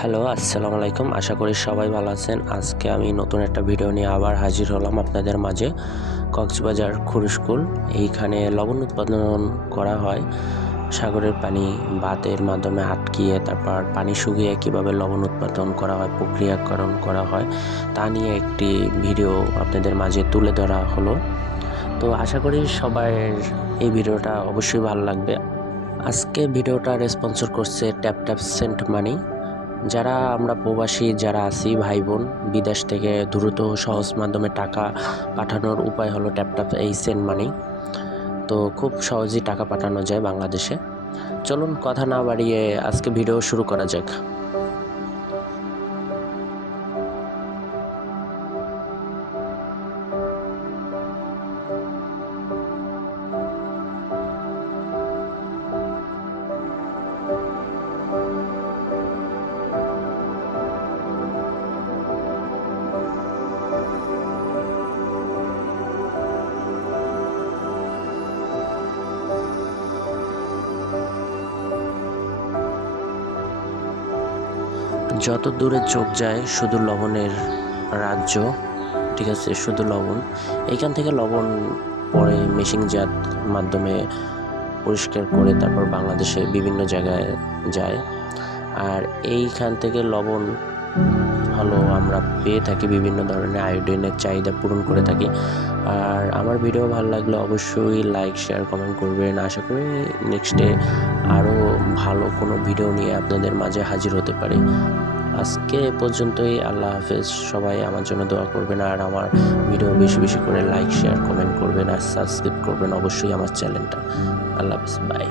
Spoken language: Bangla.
হ্যালো, আসসালামু আলাইকুম। আশা করি সবাই ভালো আছেন। আজকে আমি নতুন একটা ভিডিও নিয়ে আবার হাজির হলাম আপনাদের মাঝে। কক্সবাজার খুরুশকুল এইখানে লবণ উৎপাদন করা হয়। সাগরের পানি বাতের মাধ্যমে আটকিয়ে, তারপর পানি শুকিয়ে কীভাবে লবণ উৎপাদন করা হয়, প্রক্রিয়াকরণ করা হয়, তা নিয়ে একটি ভিডিও আপনাদের মাঝে তুলে ধরা হলো। তো আশা করি সবার এই ভিডিওটা অবশ্যই ভালো লাগবে। আজকে ভিডিওটা স্পন্সর করছে ট্যাপ ট্যাপ সেন্ট মানি যারা আমরা প্রবাসী, যারা আছি ভাই বোন বিদেশ থেকে দ্রুত সহজ মাধ্যমে টাকা পাঠানোর উপায় হলো ট্যাপ ট্যাপ এই সেন্ট মানি। তো খুব সহজেই টাকা পাঠানো যায় বাংলাদেশে। চলুন কথা না বাড়িয়ে আজকে ভিডিও শুরু করা যাক। যত দূরে চোখ যায়, শুধু লবণের রাজ্য, ঠিক আছে, শুধু লবণ। এইখান থেকে লবণ পরে মেশিনজাত মাধ্যমে পরিষ্কার করে তারপর বাংলাদেশে বিভিন্ন জায়গায় যায়। আর এইখান থেকে লবণ হলো আমরা পেয়ে থাকি বিভিন্ন ধরনের আয়োডিনের চাহিদা পূরণ করে থাকি। আর আমার ভিডিও ভালো লাগলে অবশ্যই লাইক শেয়ার কমেন্ট করবেন। আশা করি নেক্সটে আরও ভালো কোনো ভিডিও নিয়ে আপনাদের মাঝে হাজির হতে পারি। আজকে এ পর্যন্তই, আল্লাহ হাফেজ। সবাই আমার জন্য দোয়া করবেন আর আমার ভিডিও বেশি বেশি করে লাইক শেয়ার কমেন্ট করবেন আর সাবস্ক্রাইব করবেন অবশ্যই আমার চ্যানেলটা আল্লাহ হাফেজ বাই